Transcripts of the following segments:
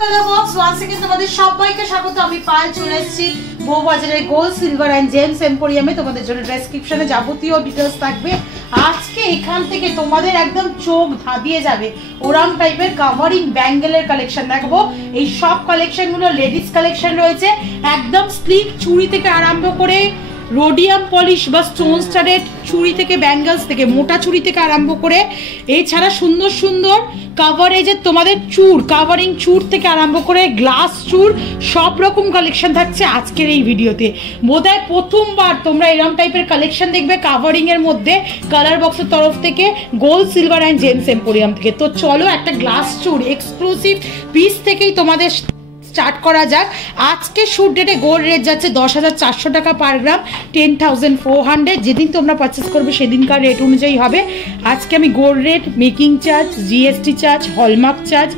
Colour box one second তোমাদের সবাইকে স্বাগত। আমি পাল চলে এসেছি বউবাজারের গোল্ড সিলভার অ্যান্ড জেমস এম্পোরিয়ামে। তোমাদের জন্য ডেসক্রিপশনে যাবতীয় ডিটেলস থাকবে। আজকে এখান থেকে তোমাদের একদম চোখ ধাঁধিয়ে যাবে ওরাম টাইপের কাভারিং ব্যাঙ্গেলের কালেকশন দেখাবো। এই সব কালেকশনগুলো লেডিস কালেকশন রয়েছে, একদম স্লিক চুড়ি থেকে আরম্ভ করে রোডিয়াম পলিশ বা স্টোন স্টাডেড চুড়ি থেকে ব্যাঙ্গলস থেকে মোটা চুড়ি থেকে আরম্ভ করে এছাড়া সুন্দর সুন্দর কাভারেজের তোমাদের চুর কাভারিং চুর থেকে আরম্ভ করে গ্লাস চুর সব রকম কালেকশন থাকছে আজকের এই ভিডিওতে। বোধহয় প্রথমবার তোমরা এরকম টাইপের কালেকশন দেখবে কাভারিং এর মধ্যে কালার বক্সের তরফ থেকে gold silver and James emporium থেকে। তো চলো একটা গ্লাস চুর এক্সক্লুসিভ পিস থেকেই তোমাদের স্টার্ট করা যাক। আজকে শুট ডেটে গোল্ড রেট যাচ্ছে 10,400 টাকা পার গ্রাম, 10,400। যেদিন তোমরা পারচেস করবে সেদিনকার রেট অনুযায়ী হবে। আজকে আমি gold rate, making charge, GST charge, hallmark charge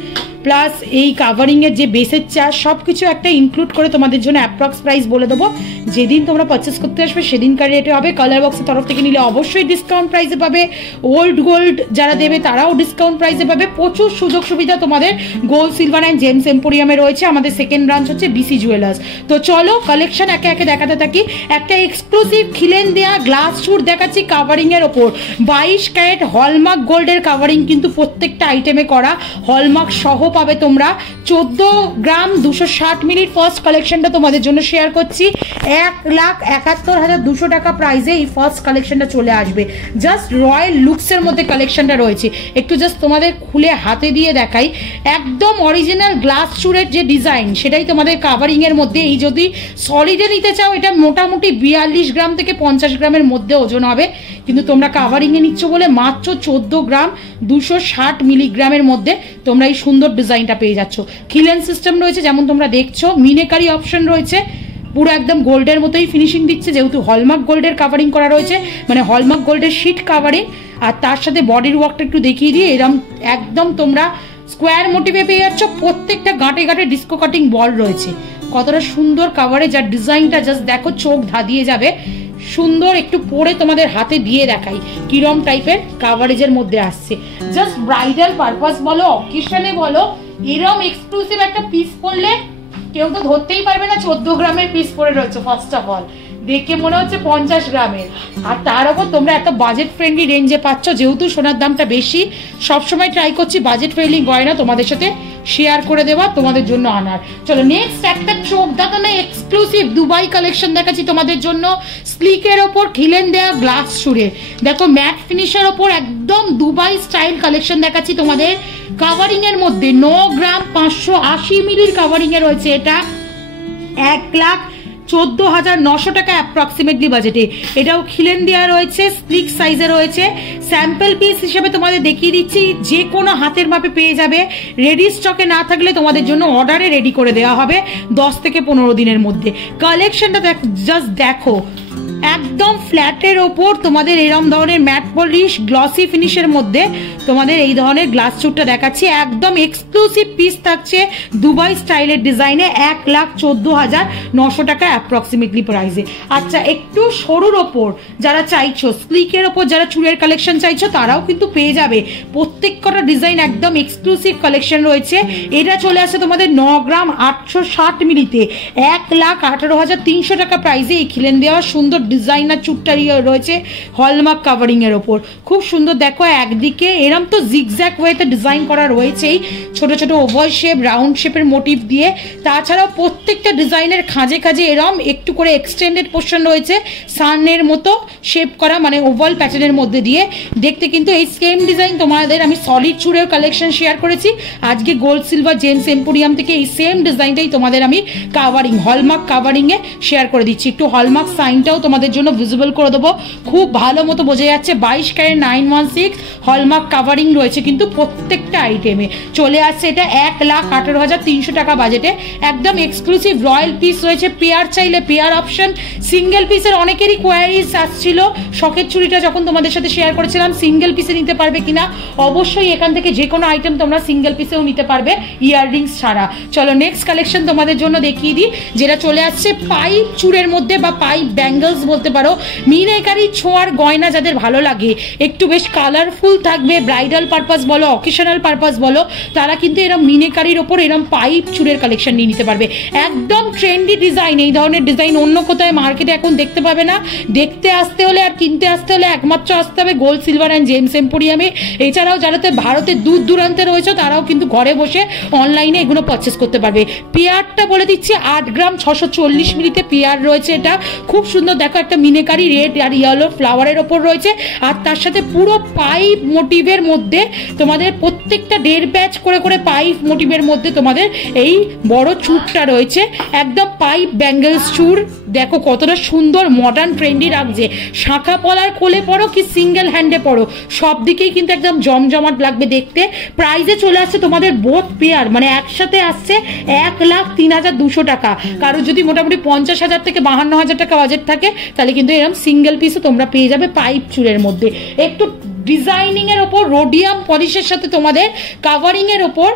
plus এই কাভারিংয়ের যে বেসের চার্জ সব কিছু একটা ইনক্লুড করে তোমাদের জন্য অ্যাপ্রক্স প্রাইস বলে দেবো। যেদিন তোমরা পারচেস করতে আসবে সেদিনকার রেটে হবে। কালার বক্সের তরফ থেকে নিলে অবশ্যই ডিসকাউন্ট প্রাইসে পাবে। ওল্ড গোল্ড যারা দেবে তারাও ডিসকাউন্ট প্রাইসে পাবে। প্রচুর সুযোগ সুবিধা তোমাদের গোল্ড সিলভার অ্যান্ড জেমস এম্পোরিয়ামে রয়েছে। আমাদের সেকেন্ড ব্রাঞ্চ হচ্ছে বিসি জুয়েলার্স। তো চলো কালেকশন একে একে দেখাতে থাকি। একটা এক্সক্লুসিভ খিলেন দেয়া গ্লাস চুর দেখাচ্ছি কাভারিংয়ের ওপর। 22 ক্যারেট হলমার্ক গোল্ডের কাভারিং কিন্তু প্রত্যেকটা আইটেমে করা, হলমার্ক সহ পাবে তোমরা। 14 গ্রাম 260 মিলির ফার্স্ট কালেকশনটা তোমাদের জন্য শেয়ার করছি। 1,71,200 টাকা প্রাইসে এই ফার্স্ট কালেকশনটা চলে আসবে। জাস্ট রয়্যাল লুকসের মধ্যে কালেকশনটা রয়েছে। একটু জাস্ট তোমাদের খুলে হাতে দিয়ে দেখাই। একদম অরিজিনাল গ্লাস চুরের যে ডিজাইন সেটাই তোমাদের কাভারিং এর মধ্যে। এই যদি সলিডে নিতে চাও এটা মোটামুটি 42 গ্রাম থেকে 50 গ্রামের মধ্যে ওজন হবে, কিন্তু তোমরা কাভারিং এ নিচ্ছ বলে মাত্র 14 গ্রাম 260 মিলিগ্রামের মধ্যে তোমরা এই সুন্দর ডিজাইনটা পেয়ে যাচ্ছ। খিলেন সিস্টেম রয়েছে যেমন তোমরা দেখছো, মিনেকারি অপশন রয়েছে, পুরো একদম গোল্ডের মতোই ফিনিশিং দিচ্ছে যেহেতু হলমার্ক গোল্ডের কাভারিং করা রয়েছে, মানে হলমার্ক গোল্ডের শিট কাভারিং। আর তার সাথে বডির ওয়ার্কটা একটু দেখিয়ে দিয়ে এরকম একদম তোমরা স্কোয়ার মোটিভে পেয়ে যাচ্ছ। প্রত্যেকটা গাঁটে গাঁটে ডিস্কো কাটিং বল রয়েছে। কতটা সুন্দর কাভারে, যার ডিজাইনটা জাস্ট দেখো চোখ ধাঁধিয়ে যাবে। সুন্দর একটু পরে তোমাদের হাতে দিয়ে দেখাই কিরম টাইপের কাভারেজের মধ্যে আসছে। জাস্ট ব্রাইডাল পারপাস বলো, অকেশনে বলো, এরম এক্সক্লুসিভ একটা পিস পরলে কেউ তো ধরতেই পারবে না 14 গ্রামের পিস পরে রয়েছে। ফার্স্ট অফ অল দেখে মনে হচ্ছে 50 গ্রামের, আর তার উপর তোমরা এত বাজেট ফ্রেন্ডলি রেঞ্জে পাচ্ছ। যেহেতু সোনার দামটা বেশি, সবসময় ট্রাই করছি বাজেট ফ্রেন্ডলি গয়না তোমাদের সাথে শেয়ার করে দেওয়া, তোমাদের জন্য আনার। চলো নেক্সট একটা চোখ দেখানো এক্সক্লুসিভ দুবাই কালেকশন দেখাচ্ছি তোমাদের জন্য। স্লিকের ওপর খিলেন দেয়া গ্লাস চুড়ে দেখো ম্যাট ফিনিশের ওপর একদম দুবাই স্টাইল কালেকশন দেখাচ্ছি তোমাদের। কাভারিং এর মধ্যে 9 গ্রাম 580 মিলির কাভারিং এ রয়েছে। এটা 1,14,900 টাকা অ্যাপ্রক্সিমেটলি বাজেটে। এটাও খিলেন দেওয়া রয়েছে, স্লিক সাইজে রয়েছে। স্যাম্পল পিস হিসেবে তোমাদের দেখিয়ে দিচ্ছি, যে কোনো হাতের মাপে পেয়ে যাবে। রেডি স্টকে না থাকলে তোমাদের জন্য অর্ডারে রেডি করে দেওয়া হবে 10 থেকে 15 দিনের মধ্যে। কালেকশনটা জাস্ট দেখো, একদম ফ্ল্যাটের ওপর তোমাদের এরম ধরনের ম্যাট পলিশ গ্লসি ফিনিশের মধ্যে তোমাদের এই ধরনের গ্লাস চুরটা দেখাচ্ছি। একদম এক্সক্লুসিভ পিস থাকছে দুবাই স্টাইলের ডিজাইনে, 1,14,900 টাকা অ্যাপ্রক্সিমেটলি প্রাইসে। আচ্ছা একটু সরুর ওপর যারা চাইছো, স্লিকের ওপর যারা চুলের কালেকশন চাইছো তারাও কিন্তু পেয়ে যাবে। প্রত্যেক কটা ডিজাইন একদম এক্সক্লুসিভ কালেকশন রয়েছে। এটা চলে আসে তোমাদের 9 গ্রাম 860 মিলিতে, 1,18,300 টাকা প্রাইসে এই খিলেন দেওয়া সুন্দর ডিজাইনার চুটটা রয়েছে হলমার্ক কাভারিং এর ওপর। খুব সুন্দর দেখো, একদিকে এরম তো জিগজ্যাগ ওয়েতে ডিজাইন করা রয়েছেই, ছোট ছোট ওভাল শেপ রাউন্ড শেপের মোটিভ দিয়ে। তাছাড়াও প্রত্যেকটা ডিজাইনের খাঁজে খাঁজে এরম একটু করে এক্সটেন্ডেড পোর্শন রয়েছে, সানের মতো শেপ করা, মানে ওভাল প্যাটার্নের মধ্যে দিয়ে দেখতে। কিন্তু এই সেম ডিজাইন তোমাদের আমি সলিড চুড়ের কালেকশন শেয়ার করেছি। আজকে গোল্ড সিলভার জেমস এম্পোরিয়াম থেকে এই সেম ডিজাইনটাই তোমাদের আমি কাভারিং হলমার্ক কাভারিং এ শেয়ার করে দিচ্ছি। একটু হলমার্ক সাইনটাও তোমাদের জন্য ভিজিবল করে দেবো, খুব ভালো মতো বোঝা যাচ্ছে। 22 ক্যারেট 916 হলমার্ক কাভারিং রয়েছে কিন্তু প্রত্যেকটা আইটেমে। চলে আসছে এটা 1,18,300 টাকা বাজেটে। একদম এক্সক্লুসিভ রয়্যাল পিস রয়েছে। পেয়ার চাইলে পেয়ার অপশন, সিঙ্গেল পিসের অনেকেরই কোয়ারিজ আসছিল। শখের চুড়িটা যখন তোমাদের সাথে শেয়ার করেছিলাম সিঙ্গেল পিসে নিতে পারবে কিনা, অবশ্যই এখান থেকে যে কোনো আইটেম তোমরা সিঙ্গেল পিসেও নিতে পারবে ইয়াররিংস ছাড়া। চলো নেক্সট কালেকশন তোমাদের জন্য দেখিয়ে দিই, যেটা চলে আসছে পাইপ চুড়ের মধ্যে বা পাইপ ব্যাঙ্গলস বলতে পারো। মিনাকারি ছোঁয়ার গয়না যাদের ভালো লাগে, একটু বেশ কালারফুল থাকবে, ব্রাইডাল পারপাস বলো, অকেশনাল পারপাস বলো, তারা কিন্তু এরকম মিনাকারির ওপর এরকম পাইপ চুড়ের কালেকশন নিয়ে নিতে পারবে। একদম ট্রেন্ডি ডিজাইন, এই ধরনের ডিজাইন অন্য কোথায় মার্কেটে এখন দেখতে পাবে না। দেখতে আসতে হলে আর কিনতে আসতে হলে একমাত্র আসতে হবে গোল্ড সিলভার অ্যান্ড জেমস এম্পোরিয়ামে। এছাড়াও যারাতে ভারতের দূর দূরান্তে রয়েছে তারাও কিন্তু ঘরে বসে অনলাইনে এগুলো পারচেস করতে পারবে। পেয়ারটা বলে দিচ্ছি 8 গ্রাম 640 মিলিতে পেয়ার রয়েছে। এটা খুব সুন্দর, দেখো একটা মিনাকারি রেড আর ইয়েলো ফ্লাওয়ারের ওপর রয়েছে, আর তার সাথে পুরো পাইপ মোটিভের মধ্যে তোমাদের প্রত্যেকটা 1.5 ব্যাচ করে করে পাইপ মোটিভের মধ্যে তোমাদের এই বড় চুরটা রয়েছে, একদম পাইপ ব্যাঙ্গেলস চুর। দেখো কতটা সুন্দর মডার্ন ট্রেন্ডি লাগছে। শাঁখা পলার কোলে পড়ো কি সিঙ্গেল হ্যান্ডে পড়ো, সব দিকেই কিন্তু একদম জমজমাট লাগবে দেখতে। প্রাইজে চলে আসছে তোমাদের বোথ পেয়ার, মানে একসাথে আসছে 1,03,200 টাকা। কারো যদি মোটামুটি 50,000 থেকে 52,000 টাকা বাজেট থাকে তাহলে কিন্তু এরকম সিঙ্গেল পিসও তোমরা পেয়ে যাবে পাইপ চুরের মধ্যে। একটু ডিজাইনিং এর ওপর রোডিয়াম পলিশের সাথে তোমাদের কাভারিং এর ওপর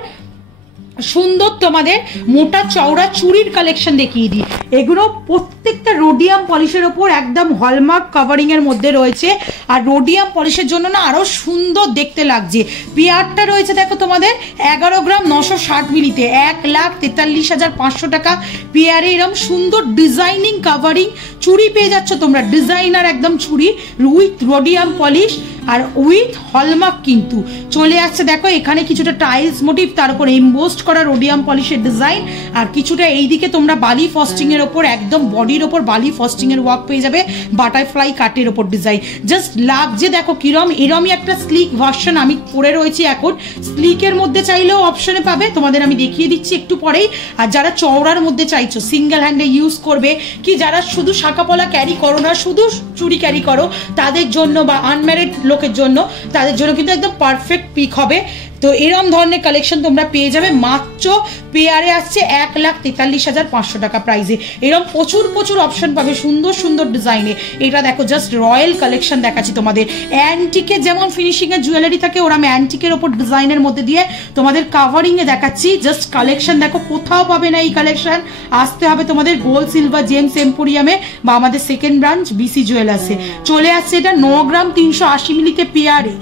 সুন্দর তোমাদের মোটা চওড়া চুড়ির কালেকশন দেখিয়ে দিই। এগুলো প্রত্যেকটা রোডিয়াম পলিশের ওপর একদম হলমার্ক কাভারিং এর মধ্যে রয়েছে, আর রোডিয়াম পলিশের জন্য না আরো সুন্দর দেখতে লাগছে। পেয়ারটা রয়েছে দেখো তোমাদের 11 গ্রাম 960 মিলিতে 1,43,500 টাকা পেয়ারে। এরকম সুন্দর ডিজাইনিং কাভারিং চুড়ি পেয়ে যাচ্ছ তোমরা, ডিজাইনার একদম চুড়ি উইথ রোডিয়াম পলিশ আর উইথ হলমার্ক কিন্তু চলে আসছে। দেখো এখানে কিছুটা টাইলস মোটিভ, তার উপর এমবোস্ট করা রোডিয়াম পলিশের ডিজাইন, আর কিছুটা এইদিকে তোমরা বালি ফস্টিং এর ওপর একদম বডির ওপর বালি ফস্টিং এর ওয়ার্ক পেয়ে যাবে, বাটারফ্লাই কাটের ওপর ডিজাইন। জাস্ট লাগছে দেখো কিরম, এরমই একটা স্লিক ভার্সন আমি পরে রয়েছি এখন। স্লিকের মধ্যে চাইলেও অপশনে পাবে, তোমাদের আমি দেখিয়ে দিচ্ছি একটু পরেই। আর যারা চওড়ার মধ্যে চাইছো সিঙ্গেল হ্যান্ডে ইউজ করবে, কি যারা শুধু শাঁখাপলা ক্যারি করো না, শুধু চুড়ি ক্যারি করো, তাদের জন্য বা আনম্যারিড লোকের জন্য, তাদের জন্য কিন্তু একদম পারফেক্ট পিক হবে। তো এরকম ধরনের কালেকশন তোমরা পেয়ে যাবে মাত্র পেয়ারে আসছে 1,43,500 টাকা প্রাইসে। এরকম প্রচুর প্রচুর অপশন পাবে সুন্দর সুন্দর ডিজাইনে। এটা দেখো জাস্ট রয়্যাল কালেকশন দেখাচ্ছি তোমাদের। অ্যান্টিকের যেমন ফিনিশিং এর জুয়েলারি থাকে, ওরা অ্যান্টিকের ওপর ডিজাইনের মধ্যে দিয়ে তোমাদের কাভারিং এ দেখাচ্ছি। জাস্ট কালেকশন দেখো, কোথাও পাবে না এই কালেকশন। আসতে হবে তোমাদের গোল্ড সিলভার জেমস এম্পোরিয়ামে বা আমাদের সেকেন্ড ব্রাঞ্চ বিসি জুয়েলার্সে। চলে আসছে এটা 9 গ্রাম 380 মিলিতে পেয়ারে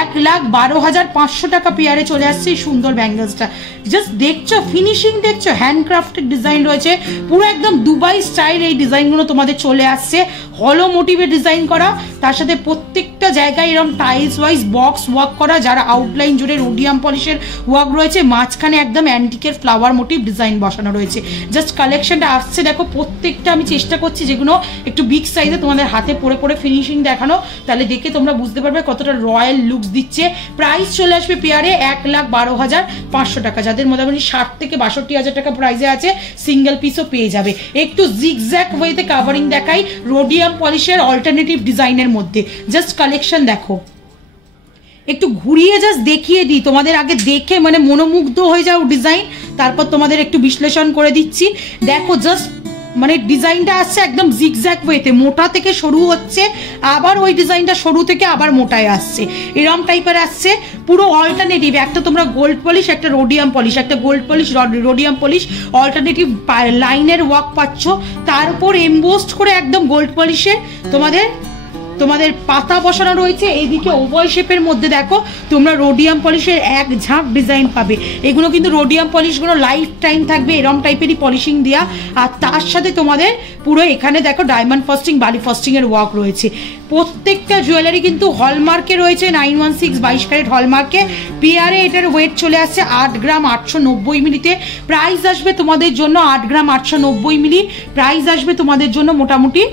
1,12,500 টাকা পেয়ারে চলে আসছে এই সুন্দর ব্যাঙ্গলসটা। জাস্ট দেখছো ফিনিশিং, দেখছো হ্যান্ডক্রাফটেড ডিজাইন রয়েছে, পুরো একদম দুবাই স্টাইল এই ডিজাইনগুলো তোমাদের চলে আসছে। হলো মোটিভে ডিজাইন করা, তার সাথে প্রত্যেকটা জায়গায় এরকম টাইলস ওয়াইজ বক্স ওয়ার্ক করা, যারা আউটলাইন জুড়ে রোডিয়াম পলিশের ওয়ার্ক রয়েছে, মাঝখানে একদম অ্যান্টিকের ফ্লাওয়ার মোটিভ ডিজাইন বসানো রয়েছে। জাস্ট কালেকশনটা আসছে দেখো, প্রত্যেকটা আমি চেষ্টা করছি যেগুলো একটু বিগ সাইজে তোমাদের হাতে পরে পরে ফিনিশিং দেখানো, তাহলে দেখে তোমরা বুঝতে পারবে কতটা রয়্যাল লুকস দিচ্ছে। প্রাইস চলে আসবে পেয়ারে 1,12,500 টাকা। যাদের মোটামুটি 60 থেকে 62,000 টাকা প্রাইসে আছে সিঙ্গেল পিসও পেয়ে যাবে। একটু জিগজ্যাক ওয়েতে কাভারিং দেখাই রোডিয়াম পলিশের অল্টারনেটিভ ডিজাইনের মধ্যে। জাস্ট কালেকশন দেখো, একটু ঘুরিয়ে জাস্ট দেখিয়ে দিই তোমাদের, আগে দেখে মানে মনোমুগ্ধ হয়ে যাও ডিজাইন, তারপর তোমাদের একটু বিশ্লেষণ করে দিচ্ছি। দেখো জাস্ট মানে ডিজাইনটা আসছে একদম জিগজ্যাক ওয়েতে, মোটা থেকে সরু হচ্ছে, আবার ওই ডিজাইনটা সরু থেকে আবার মোটায় আসছে, এরম টাইপের আসছে। পুরো অল্টারনেটিভ, একটা তোমরা গোল্ড পলিশ, একটা রোডিয়াম পলিশ, একটা gold polish rhodium polish alternative লাইনের ওয়ার্ক পাচ্ছ, তার উপর এমবোস্ট করে একদম গোল্ড পলিশের তোমাদের পাতা বসানো রয়েছে। এইদিকে ওভাল শেপের মধ্যে দেখো তোমরা রোডিয়াম পলিশের এক ঝাঁক ডিজাইন পাবে। এগুলো কিন্তু রোডিয়াম পলিশগুলো লাইফ টাইম থাকবে, এরম টাইপেরই পলিশিং দেওয়া। আর তার সাথে তোমাদের পুরো এখানে দেখো ডায়মন্ড ফস্টিং বালি ফস্টিং এর ওয়ার্ক রয়েছে। প্রত্যেকটা জুয়েলারি কিন্তু হলমার্কে রয়েছে, 916 22 ক্যারেট হলমার্কে। পেয়ারে এটার ওয়েট চলে আসছে 8 গ্রাম 890 মিলিতে। প্রাইস আসবে তোমাদের জন্য 8 গ্রাম 890 মিলি, প্রাইস আসবে তোমাদের জন্য মোটামুটি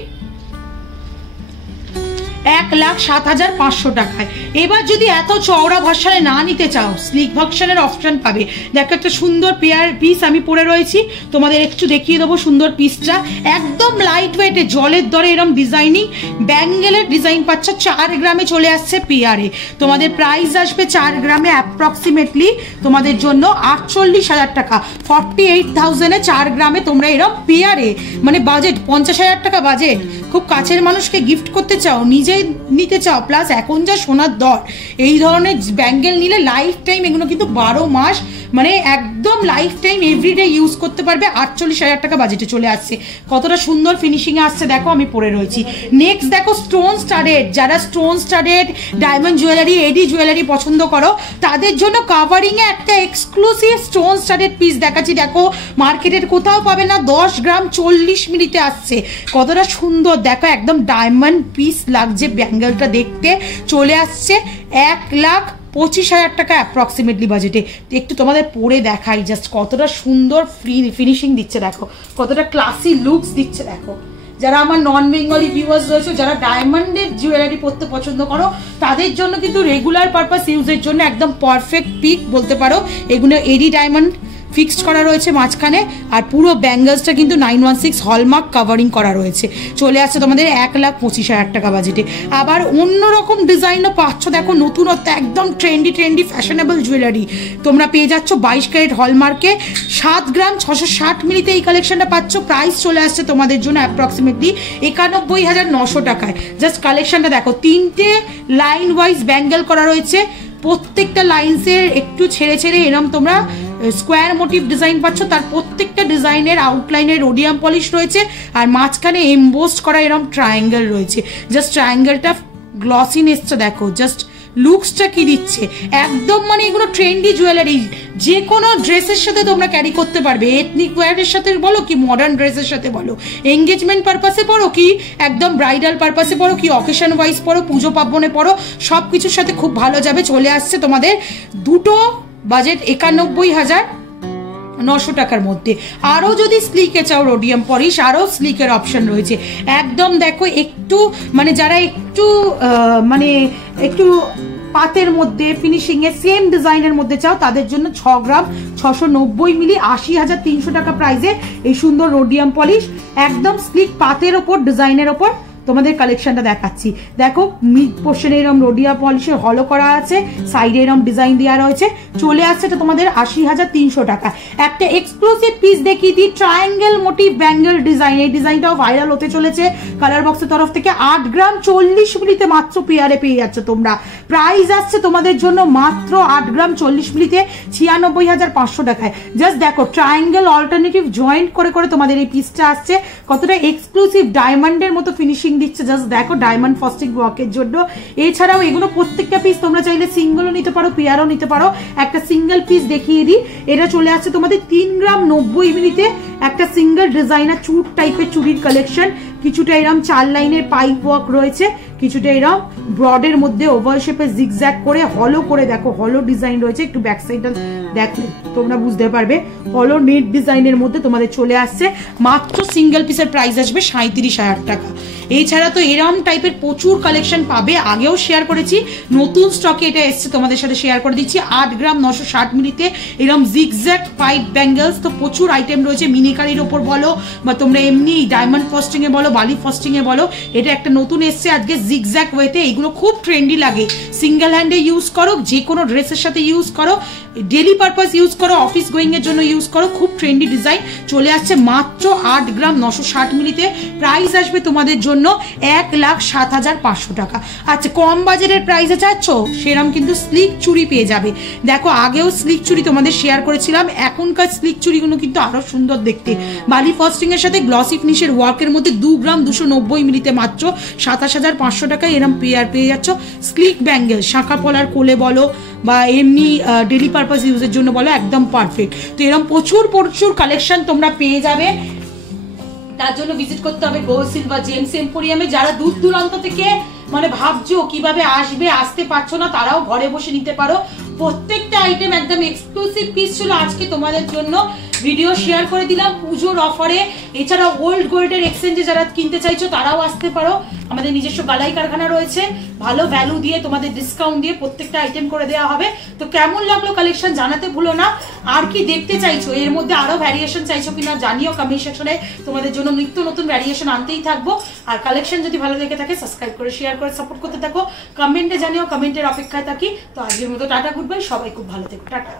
1,07,500 টাকায়। এবার যদি এত চওড়া ভার্সনে না নিতে চাও, স্লিক ভার্সনের অপশন পাবে। দেখো একটা সুন্দর পেয়ার পিস আমি পরে রয়েছি, তোমাদের একটু দেখিয়ে দেবো সুন্দর পিসটা। একদম লাইট ওয়েটে জলের দরে এরকম ডিজাইনিং ব্যাঙ্গেলের ডিজাইন পাচ্ছ। 4 গ্রামে চলে আসছে পেয়ারে, তোমাদের প্রাইস আসবে 4 গ্রামে অ্যাপ্রক্সিমেটলি তোমাদের জন্য 48,000 টাকা। 48,000-এ 4 গ্রামে তোমরা এরকম পেয়ারে, মানে বাজেট 50,000 টাকা বাজেট, খুব কাছের মানুষকে গিফট করতে চাও, নিজে নিতে চাও, প্লাস এখন যা সোনার দর, এই ধরনের ব্যাঙ্গেল নিলে লাইফ টাইম এগুলো কিন্তু 12 মাস মানে একদম লাইফ টাইম এভরিডে ইউজ করতে পারবে। 48,000 টাকা বাজেটে চলে আসছে, কতটা সুন্দর ফিনিশিংয়ে আসছে দেখো, আমি পরে রয়েছি। নেক্সট দেখো স্টোন স্টাডেড, যারা স্টোন স্টাডেড ডায়মন্ড জুয়েলারি এডি জুয়েলারি পছন্দ করো তাদের জন্য কাভারিংয়ে একটা এক্সক্লুসিভ স্টোন স্টাডেড পিস দেখাচ্ছি। দেখো মার্কেটের কোথাও পাবে না, 10 গ্রাম 40 মিলিতে আসছে, কতটা সুন্দর দেখো, একদম ডায়মন্ড পিস লাগছে ব্যাঙ্গেলটা দেখতে। চলে আসছে 1,25,000 টাকা অ্যাপ্রক্সিমেটলি বাজেটে। একটু তোমাদের পরে দেখাই জাস্ট কতটা সুন্দর ফিনিশিং দিচ্ছে, দেখো কতটা ক্লাসি লুকস দিচ্ছে। দেখো যারা আমার নন বেঙ্গলি ভিউয়ার্স রয়েছে, যারা ডায়মন্ডের জুয়েলারি পরতে পছন্দ করো তাদের জন্য কিন্তু রেগুলার পারপাস ইউজের জন্য একদম পারফেক্ট পিক বলতে পারো। এগুলো এডি ডায়মন্ড ফিক্সড করা রয়েছে মাঝখানে, আর পুরো ব্যাঙ্গলসটা কিন্তু 916 হলমার্ক কাভারিং করা রয়েছে। চলে আসছে তোমাদের 1,25,000 টাকা বাজেটে। আবার অন্যরকম ডিজাইনও পাচ্ছ, দেখো নতুনত্ব, একদম ট্রেন্ডি ফ্যাশনেবল জুয়েলারি তোমরা পেয়ে যাচ্ছ 22 ক্যারেট হলমার্কে 7 গ্রাম 660 মিলিতে এই কালেকশনটা পাচ্ছ। প্রাইস চলে আসছে তোমাদের জন্য অ্যাপ্রক্সিমেটলি 91,900 টাকায়। জাস্ট কালেকশনটা দেখো, 3টে লাইন ওয়াইজ ব্যাঙ্গেল করা রয়েছে, প্রত্যেকটা লাইন্সের একটু ছেড়ে এরম তোমরা স্কোয়ার মোটিভ ডিজাইন পাচ্ছ, তার প্রত্যেকটা ডিজাইনের আউটলাইনে রোডিয়াম পলিশ রয়েছে, আর মাঝখানে এমবোসড করা এরম ট্রায়াঙ্গেল রয়েছে। জাস্ট ট্রায়াঙ্গেলটা গ্লসিনেসটা দেখো, জাস্ট লুকসটা কি দিচ্ছে, একদম মানে এগুলো ট্রেন্ডি জুয়েলারি, যে কোনো ড্রেসের সাথে তোমরা ক্যারি করতে পারবে, এথনিক ওয়্যারের সাথে বলো কি মডার্ন ড্রেসের সাথে বলো, এঙ্গেজমেন্ট পারপাসে পড়ো কি একদম ব্রাইডাল পারপাসে পড়ো কি অকেশন ওয়াইজ পড়ো, পুজো পার্বণে পড়ো, সব কিছুর সাথে খুব ভালো যাবে। চলে আসছে তোমাদের দুটো বাজেট 91,900 টাকার মধ্যে। আরও যদি স্লিকে চাও রোডিয়াম পলিশ, আরও স্লিকের অপশন রয়েছে। একদম দেখো একটু মানে যারা একটু পাতের মধ্যে ফিনিশিংয়ে সেম ডিজাইনের মধ্যে চাও তাদের জন্য 6 গ্রাম 690 মিলি 80,300 টাকা প্রাইসে এই সুন্দর রোডিয়াম পলিশ একদম স্লিক পাতের ওপর ডিজাইনের ওপর তোমাদের কালেকশনটা দেখাচ্ছি। দেখো মিড পোর্শনে এরকম রোডিয়া পলিশে হলো করা আছে, সাইডে এরকম ডিজাইন দেওয়া রয়েছে। চলে আসছে এটা তোমাদের 80,300 টাকা। একটা এক্সক্লুসিভ পিস দেখিয়ে দিই, ট্রায়াঙ্গেল মোটিভ ব্যাঙ্গেল ডিজাইন, এই ডিজাইনটাও ভাইরাল হতে চলেছে কালার বক্সের তরফ থেকে। 8 গ্রাম 40 মিলিতে মাত্র পেয়ারে পেয়ে যাচ্ছ তোমরা। প্রাইস আসছে তোমাদের জন্য মাত্র 8 গ্রাম 40 মিলিতে 96,500 টাকায়। জাস্ট দেখো ট্রায়াঙ্গেল অল্টারনেটিভ জয়েন্ট করে তোমাদের এই পিসটা আসছে, কতটা এক্সক্লুসিভ ডায়মন্ডের মতো ফিনিশিং দিচ্ছে। জাস্ট দেখো ডায়মন্ড ফস্টিং ওয়ার্কের জন্য। এছাড়াও এগুলো প্রত্যেকটা পিস তোমরা চাইলে সিঙ্গেলও নিতে পারো, পেয়ারও নিতে পারো। একটা সিঙ্গেল পিস দেখিয়ে দিই, এটা চলে আসছে তোমাদের 3 গ্রাম 90 মিলিতে একটা সিঙ্গেল ডিজাইনার চুট টাইপের চুড়ির কালেকশন। কিছুটা এরকম 4 লাইনের পাইপ ওয়ার্ক রয়েছে, কিছুটা এরকম ব্রডের মধ্যে ওভাল শেপে জিগজ্যাগ করে হলো করে দেখো হলো ডিজাইন রয়েছে। একটু ব্যাক সাইডটা দেখো তোমরা বুঝতে পারবে, হলো নেট ডিজাইনের মধ্যে তোমাদের চলে আসছে। মাত্র সিঙ্গেল পিসের প্রাইস আসবে 37,000 টাকা। এছাড়া তো এরম টাইপের প্রচুর কালেকশন পাবে, আগেও শেয়ার করেছি, নতুন স্টকে এটা এসছে তোমাদের সাথে শেয়ার করে দিচ্ছি। 8 গ্রাম 960 মিলিতে এরম জিগজ্যাগ পাইপ ব্যাঙ্গেলস, তো প্রচুর আইটেম রয়েছে। মিনিকারির ওপর বলো বা তোমরা এমনি ডায়মন্ড ফস্টিং এ বলো, বালি ফস্টিং এ বলো, এটা একটা নতুন এসছে আজকে জিগজ্যাগ ওয়েতে। এগুলো খুব ট্রেন্ডি লাগে, সিঙ্গেল হ্যান্ডে ইউজ করো, যে কোনো ড্রেসের সাথে ইউজ করো, ডেলি পারপাস ইউজ করো, অফিস গোয়িং এর জন্য ইউজ করো, খুব ট্রেন্ডি ডিজাইন। চলে আসছে মাত্র 8 গ্রাম 960 মিলিতে। প্রাইস আসবে তোমাদের জন্য 1,07,500 টাকা। আচ্ছা কম বাজারের প্রাইসে চাচ্ছ সেরকম কিন্তু স্লিক চুড়ি পেয়ে যাবে। দেখো আগেও স্লিক চুড়ি তোমাদের শেয়ার করেছিলাম, এখনকার স্লিক চুড়িগুলো কিন্তু আরো সুন্দর দেখতে। বালি ফস্টিং এর সাথে গ্লসি ফিনিশের ওয়ার্কের মধ্যে 2 গ্রাম 290 মিলিতে মাত্র 27,500 টাকায় এরম পেয়ার পেয়ে যাচ্ছ। স্লিক ব্যাঙ্গেল শাঁখা পলার কোলে বলো বা এমনি ডেলি পারপাস ইউজের জন্য বলো, একদম পারফেক্ট। তো এরকম প্রচুর কালেকশন তোমরা পেয়ে যাবে। তার জন্য ভিজিট করতে হবে গোল্ড সিলভার জেমস এম্পোরিয়ামে। যারা দূর দূরান্ত থেকে মানে ভাবছো কিভাবে আসতে পারছো না, তারাও ঘরে বসে নিতে পারো। প্রত্যেকটা আইটেম একদম এক্সক্লুসিভ পিস ছিল আজকে তোমাদের জন্য, ভিডিও শেয়ার করে দিলাম পুজোর অফারে। এছাড়া ওল্ড গোল্ডের এক্সচেঞ্জে যারা কিনতে চাইছো তারাও আসতে পারো, আমাদের নিজস্ব গালাই কারখানা রয়েছে, ভালো ভ্যালু দিয়ে তোমাদের ডিসকাউন্ট দিয়ে প্রত্যেকটা আইটেম করে দেওয়া হবে। তো কেমন লাগলো কালেকশন জানাতে ভুলো না। আর কি দেখতে চাইছো, এর মধ্যে আরো ভ্যারিয়েশন চাইছো কিনা জানিও কমেন্ট সেকশনে, তোমাদের জন্য নিত্য নতুন ভ্যারিয়েশন আনতেই থাকবো। আর কালেকশন যদি ভালো লেগে থাকে সাবস্ক্রাইব করে শেয়ার করে সাপোর্ট করতে থাকো, কমেন্টে জানিও, কমেন্টের অপেক্ষায় থাকি। তো আজকের মতো টাটা, গুড বাই, সবাই খুব ভালো থেকো, টাটা।